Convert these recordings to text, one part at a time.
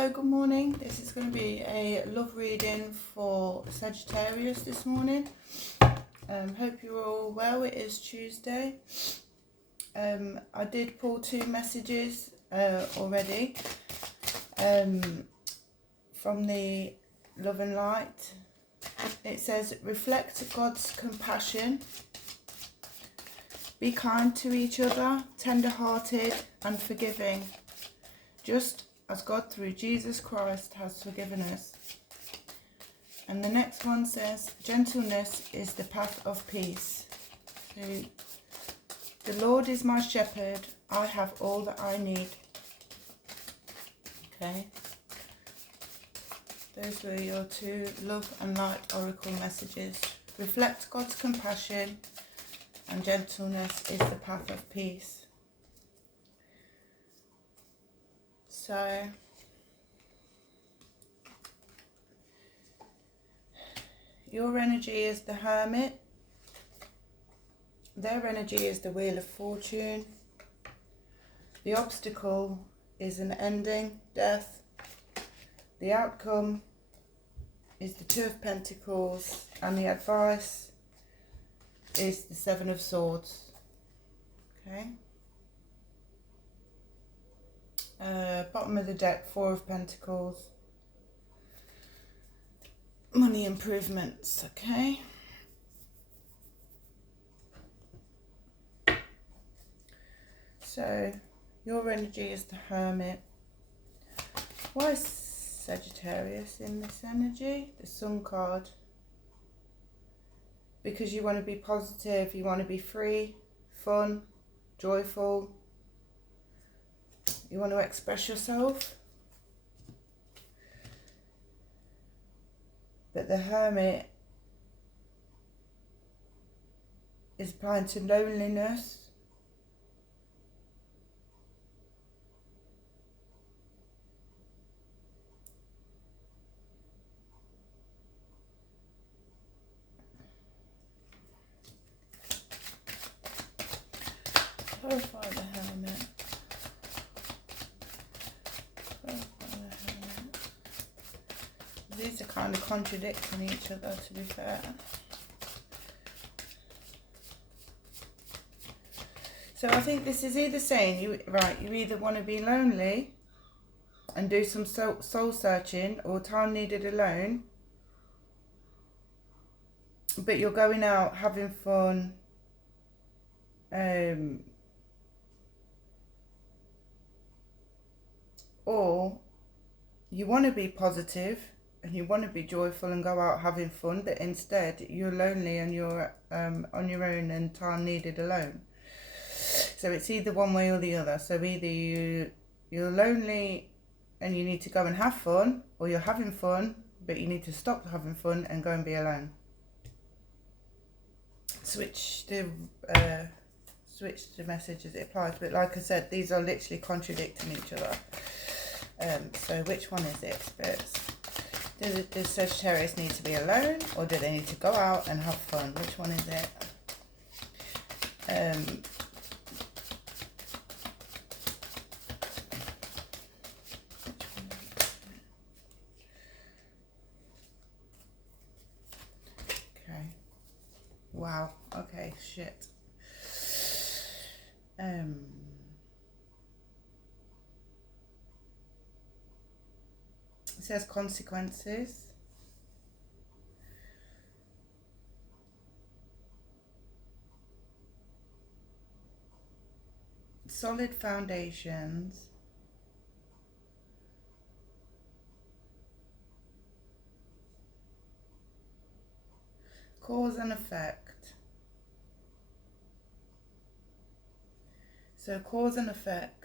Hello, good morning. This is going to be a love reading for Sagittarius this morning. Hope you're all well. It is Tuesday. I did pull 2 messages already from the Love and Light. It says, reflect God's compassion. Be kind to each other, tender-hearted and forgiving, just as God through Jesus Christ has forgiven us. And the next one says, gentleness is the path of peace. So, the Lord is my shepherd, I have all that I need. Okay. Those were your 2 Love and Light Oracle messages. Reflect God's compassion and gentleness is the path of peace. So, your energy is the Hermit. Their energy is the Wheel of Fortune. The obstacle is an ending, death. The outcome is the 2 of Pentacles. And the advice is the 7 of Swords. Okay. Bottom of the deck, 4 of Pentacles. Money improvements, okay. So, your energy is the Hermit. Why is Sagittarius in this energy? The Sun card. Because you want to be positive, you want to be free, fun, joyful. You want to express yourself. But the Hermit is applying to loneliness. Clarify the Hermit. These are kind of contradicting each other, to be fair. So I think this is either saying, you either want to be lonely and do some soul searching or time needed alone, but you're going out having fun, or you want to be positive and you want to be joyful and go out having fun, but instead you're lonely and you're on your own and time needed alone. So it's either one way or the other. So either you're lonely and you need to go and have fun, or you're having fun but you need to stop having fun and go and be alone. Switch the message as it applies. But like I said, these are literally contradicting each other. So which one is it, spirits? Does Sagittarius need to be alone, or do they need to go out and have fun? Which one is it? Okay. Wow. Okay. Shit. It says consequences. Solid foundations. Cause and effect. So cause and effect.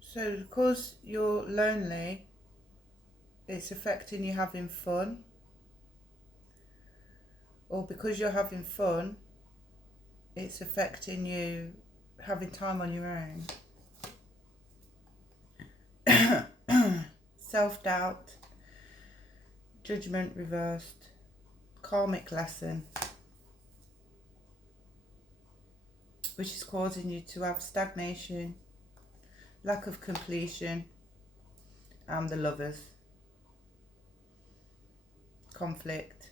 So because you're lonely, it's affecting you having fun. Or because you're having fun, it's affecting you having time on your own. Self-doubt, judgment reversed, karmic lesson. which is causing you to have stagnation, lack of completion, and the Lovers, conflict,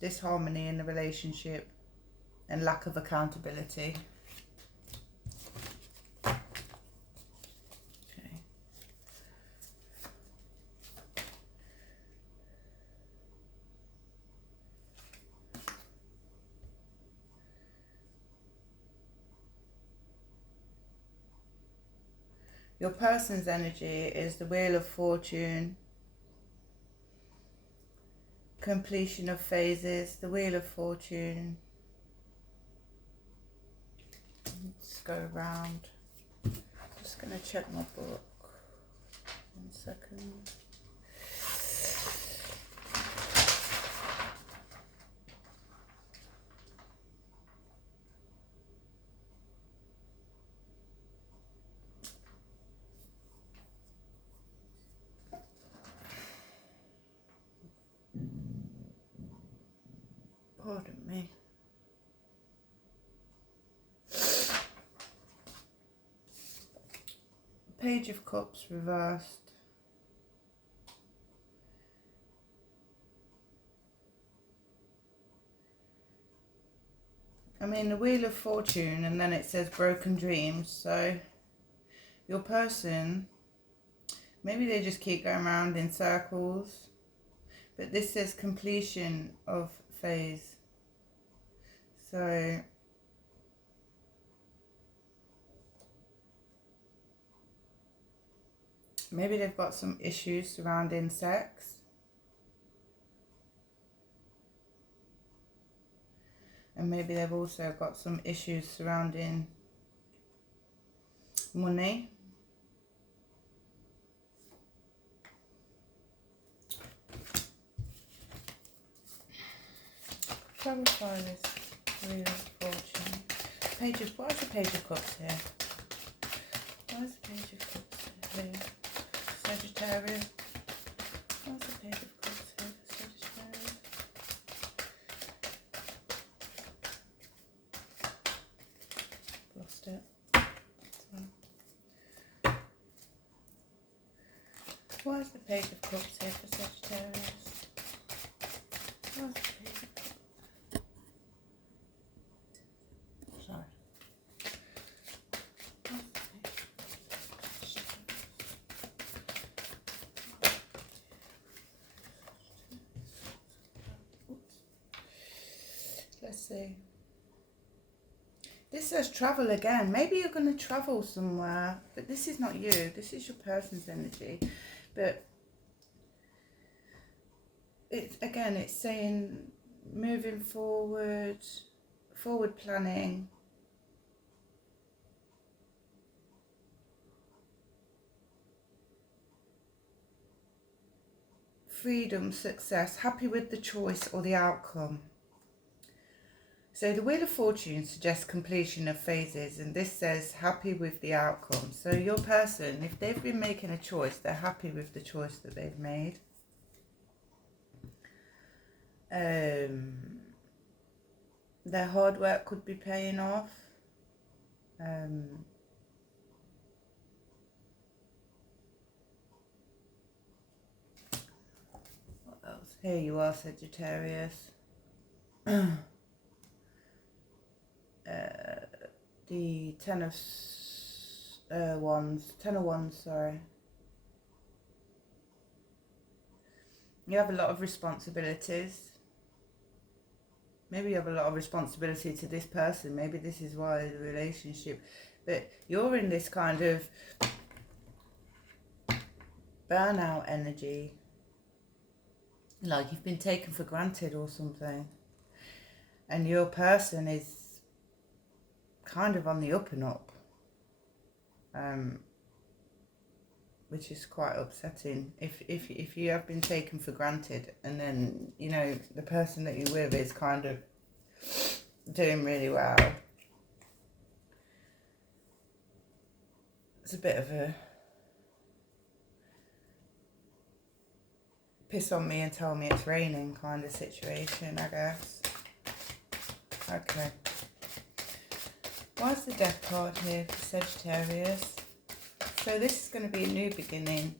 disharmony in the relationship, and lack of accountability. Okay. Your person's energy is the Wheel of Fortune, completion of phases, the Wheel of Fortune. Let's go around. Just going to check my book. 1 second. Pardon me. Page of Cups reversed. I mean, the Wheel of Fortune, and then it says broken dreams. So your person, maybe they just keep going around in circles. But this says completion of phase. So maybe they've got some issues surrounding sex. And maybe they've also got some issues surrounding money. Clarify this Wheel of Fortune. Page of, why is the Page of Cups here? Why is the Page of Cups here? Sagittarius. Why is the Page of Cups here for Sagittarius? Lost it. So. Why is the Page of Cups here for Sagittarius? Why is the Page of Cups? Sorry. Let's see. This says travel again. Maybe you're going to travel somewhere, but this is not you. This is your person's energy. But it's saying moving forward, forward planning. Freedom, success, happy with the choice or the outcome. So the Wheel of Fortune suggests completion of phases, and this says happy with the outcome. So your person, if they've been making a choice, they're happy with the choice that they've made. Their hard work could be paying off. What else? Here you are, Sagittarius. The Ten of Wands, sorry. You have a lot of responsibilities. Maybe you have a lot of responsibility to this person. Maybe this is why the relationship. But you're in this kind of burnout energy. Like you've been taken for granted or something. And your person is kind of on the up and up, which is quite upsetting. If you have been taken for granted, and then you know the person that you're with is kind of doing really well, it's a bit of a piss on me and tell me it's raining kind of situation, I guess. Okay. Why's the Death card here for Sagittarius? So this is going to be a new beginning,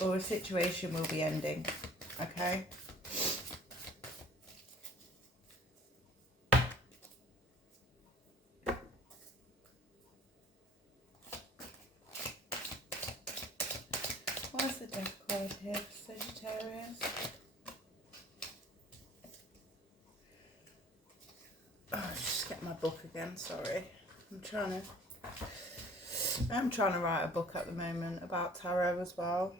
or a situation will be ending, okay? Why's the Death card here for Sagittarius? Oh, I'll just get my book again, sorry. I'm trying to write a book at the moment about tarot as well.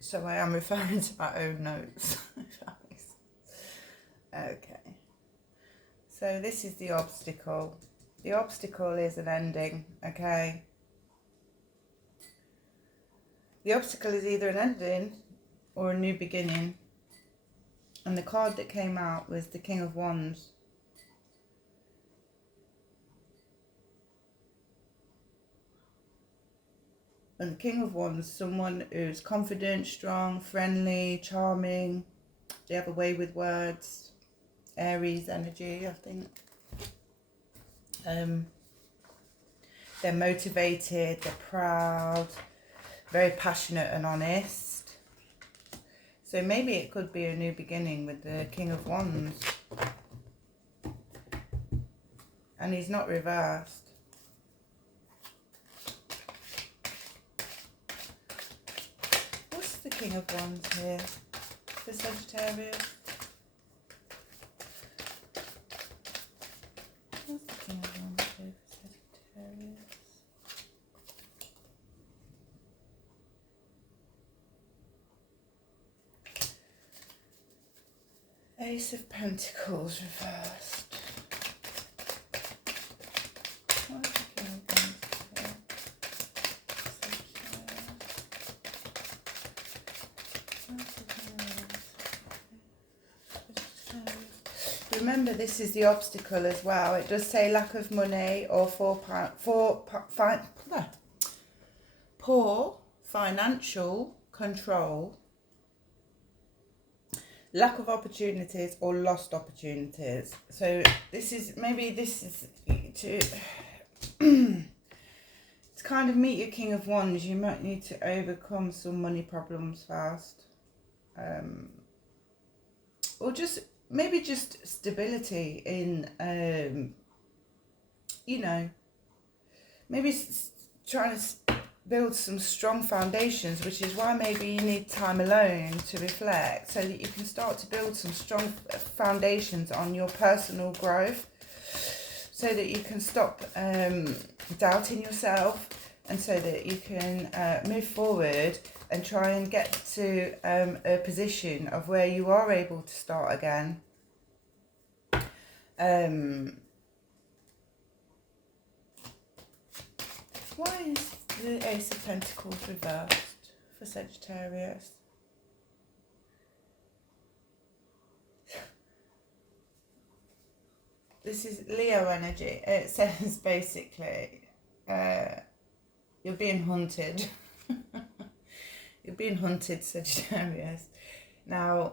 So I am referring to my own notes. Okay. So this is the obstacle. The obstacle is an ending, okay? The obstacle is either an ending or a new beginning. And the card that came out was the King of Wands. And the King of Wands, someone who's confident, strong, friendly, charming. They have a way with words. Aries energy, I think. They're motivated, they're proud, very passionate and honest. So maybe it could be a new beginning with the King of Wands. And he's not reversed. What's the King of Wands here for Sagittarius? What's the King of Wands here for Sagittarius? Ace of Pentacles reversed. What's the King of Wands here? Remember, this is the obstacle as well. It does say lack of money or poor financial control, lack of opportunities or lost opportunities. So this is to to kind of meet your King of Wands. You might need to overcome some money problems first, or just maybe just stability in you know, maybe trying to build some strong foundations, which is why maybe you need time alone to reflect, so that you can start to build some strong foundations on your personal growth, so that you can stop doubting yourself, and so that you can move forward and try and get to a position of where you are able to start again. Why is the Ace of Pentacles reversed for Sagittarius? This is Leo energy. It says basically you're being hunted. You're being hunted, Sagittarius. Now,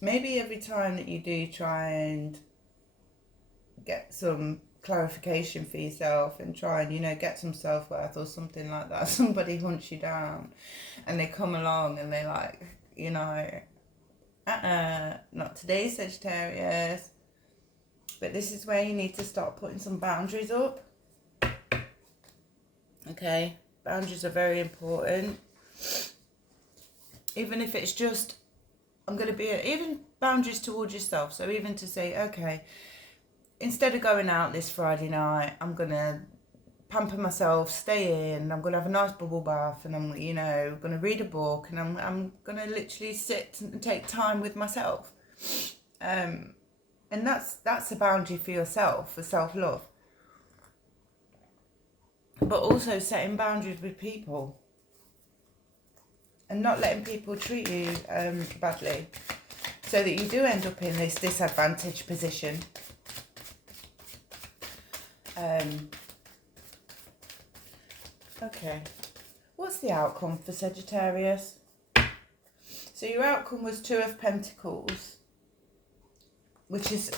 maybe every time that you do try and get some clarification for yourself and try and, you know, get some self-worth or something like that, somebody hunts you down and they come along and they like, you know, not today, Sagittarius. But this is where you need to start putting some boundaries up. Okay, boundaries are very important. Even if it's just, I'm going to be, even boundaries towards yourself. So even to say, okay, instead of going out this Friday night, I'm going to pamper myself, stay in, I'm going to have a nice bubble bath, and I'm, you know, going to read a book, and I'm going to literally sit and take time with myself. And that's a boundary for yourself, for self-love. But also setting boundaries with people. And not letting people treat you badly. So that you do end up in this disadvantaged position. Okay. What's the outcome for Sagittarius? So your outcome was Two of Pentacles. which is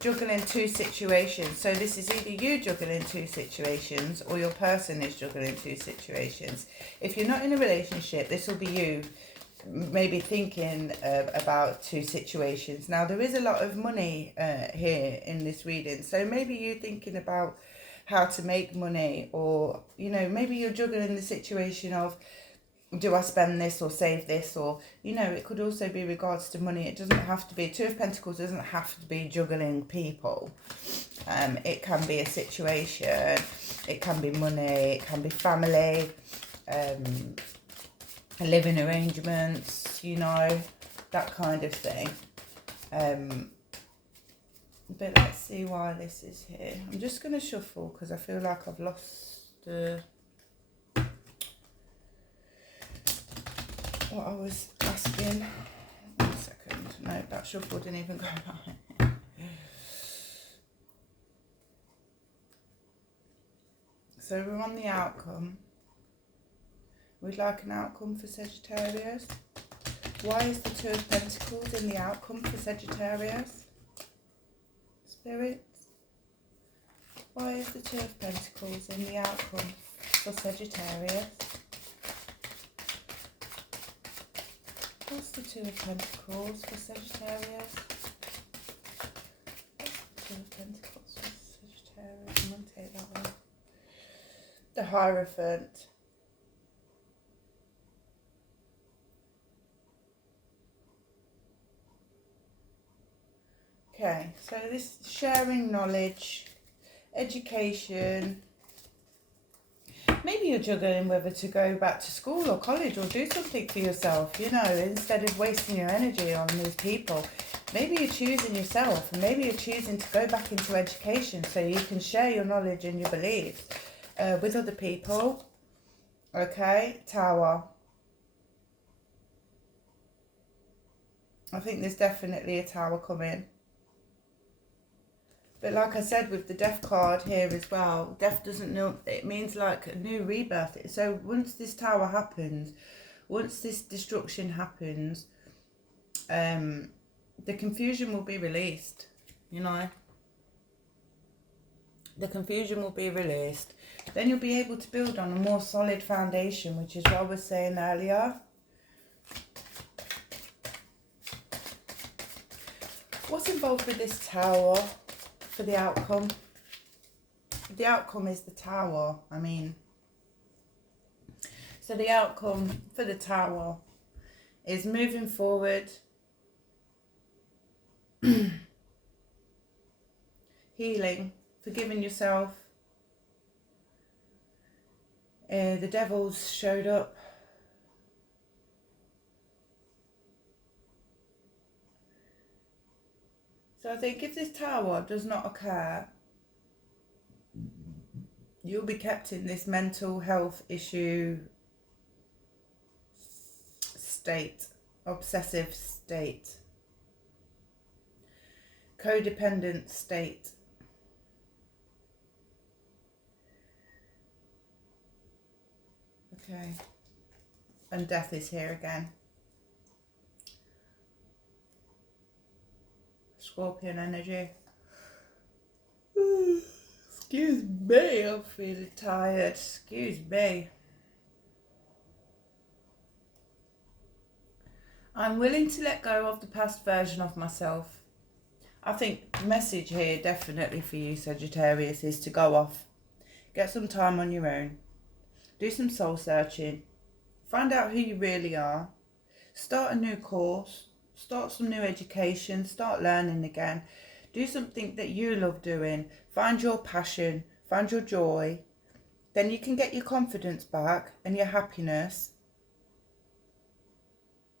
juggling two situations. So this is either you juggling two situations or your person is juggling two situations. If you're not in a relationship, this will be you maybe thinking about two situations. Now there is a lot of money here in this reading, so maybe you're thinking about how to make money, or you know, maybe you're juggling the situation of, do I spend this or save this, or you know, it could also be regards to money. It doesn't have to be, Two of Pentacles doesn't have to be juggling people. It can be a situation, it can be money, it can be family, living arrangements, you know, that kind of thing. But let's see why this is here. I'm just going to shuffle because I feel like I've lost what I was asking. 1 second. No, that shuffle didn't even go right. So we're on the outcome. We'd like an outcome for Sagittarius. Why is the Two of Pentacles in the outcome for Sagittarius? Spirits. Why is the Two of Pentacles in the outcome for Sagittarius? What's the Two of Pentacles for Sagittarius? Two of Pentacles for Sagittarius. I'm going to take that one. The Hierophant. Okay, so this sharing knowledge, education. Maybe you're juggling whether to go back to school or college or do something for yourself, you know, instead of wasting your energy on these people. Maybe you're choosing yourself, and maybe you're choosing to go back into education so you can share your knowledge and your beliefs with other people. Okay, Tower. I think there's definitely a Tower coming. But like I said, with the Death card here as well, Death doesn't know, it means like a new rebirth. So once this Tower happens, once this destruction happens, the confusion will be released, you know. The confusion will be released. Then you'll be able to build on a more solid foundation, which is what I was saying earlier. What's involved with this Tower? For the outcome, the outcome is the Tower. I mean, so the outcome for the Tower is moving forward, healing, forgiving yourself. The devils showed up. So I think if this Tower does not occur, you'll be kept in this mental health issue state, obsessive state, codependent state. Okay. And Death is here again. Scorpion energy. Excuse me, I'm feeling tired. Excuse me. I'm willing to let go of the past version of myself. I think the message here definitely for you, Sagittarius, is to go off. Get some time on your own. Do some soul searching. Find out who you really are. Start a new course. Start some new education, start learning again. Do something that you love doing. Find your passion, find your joy. Then you can get your confidence back and your happiness.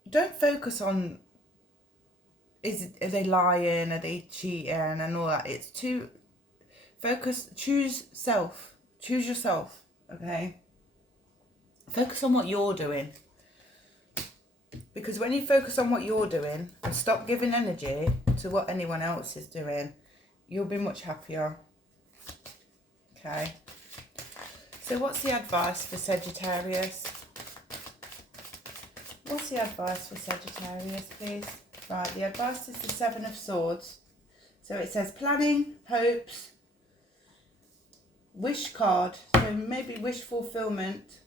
Don't focus on, are they lying, are they cheating and all that. It's too, choose self, choose yourself, okay? Focus on what you're doing. Because when you focus on what you're doing and stop giving energy to what anyone else is doing, you'll be much happier. Okay. So what's the advice for Sagittarius? What's the advice for Sagittarius, please? Right, the advice is the Seven of Swords. So it says planning, hopes, wish card. So maybe wish fulfillment.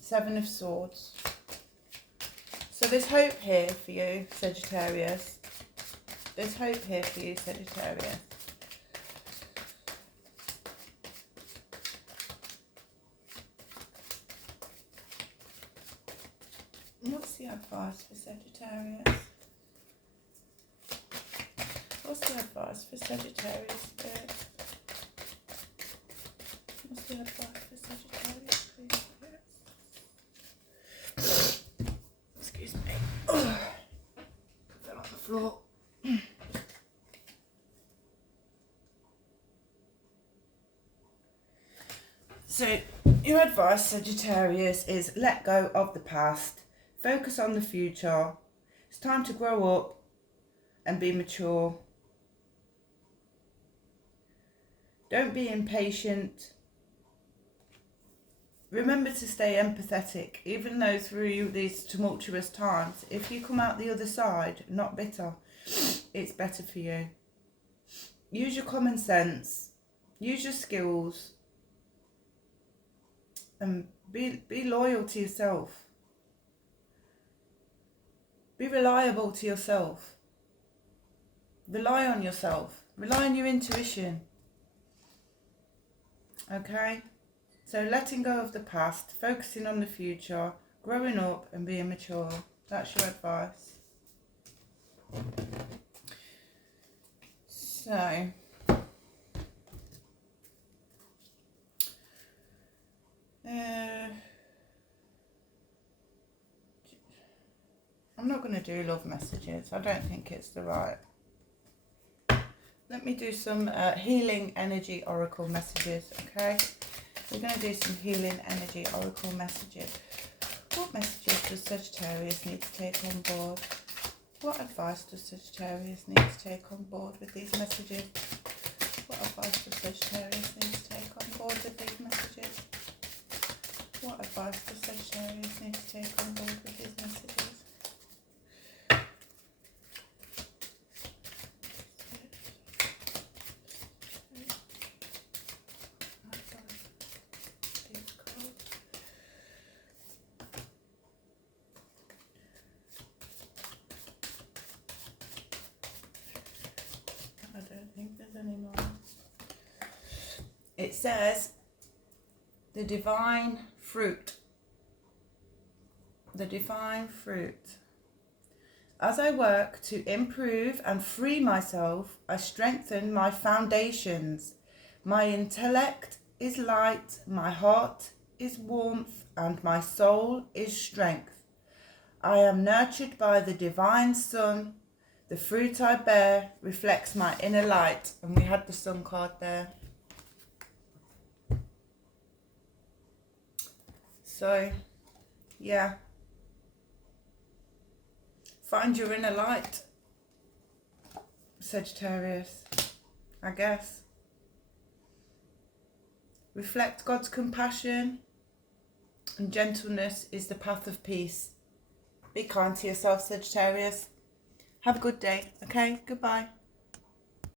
Seven of Swords. So there's hope here for you, Sagittarius. There's hope here for you, Sagittarius. What's the advice for Sagittarius? What's the advice for Sagittarius, Spirit? What's the advice for Sagittarius, please, Spirit? Excuse me. Oh, fell on the floor. So, your advice, Sagittarius, is let go of the past. Focus on the future. It's time to grow up and be mature. Don't be impatient. Remember to stay empathetic, even though through these tumultuous times, if you come out the other side, not bitter, it's better for you. Use your common sense. Use your skills. And be loyal to yourself. Be reliable to yourself. Rely on yourself. Rely on your intuition. Okay? So letting go of the past, focusing on the future, growing up and being mature. That's your advice. So, I'm not going to do love messages. I don't think it's the right. Let me do some healing energy oracle messages, okay? We're going to do some healing energy oracle messages. What messages does Sagittarius need to take on board? What advice does Sagittarius need to take on board with these messages? What advice does Sagittarius need to take on board with these messages? What advice does Sagittarius need to take on board with these messages? I don't think there's any more. It says the divine fruit. The divine fruit. As I work to improve and free myself, I strengthen my foundations. My intellect is light, my heart is warmth, and my soul is strength. I am nurtured by the divine sun. The fruit I bear reflects my inner light. And we had the sun card there. So, yeah. Find your inner light, Sagittarius, I guess. Reflect God's compassion, and gentleness is the path of peace. Be kind to yourself, Sagittarius. Have a good day, okay? Goodbye.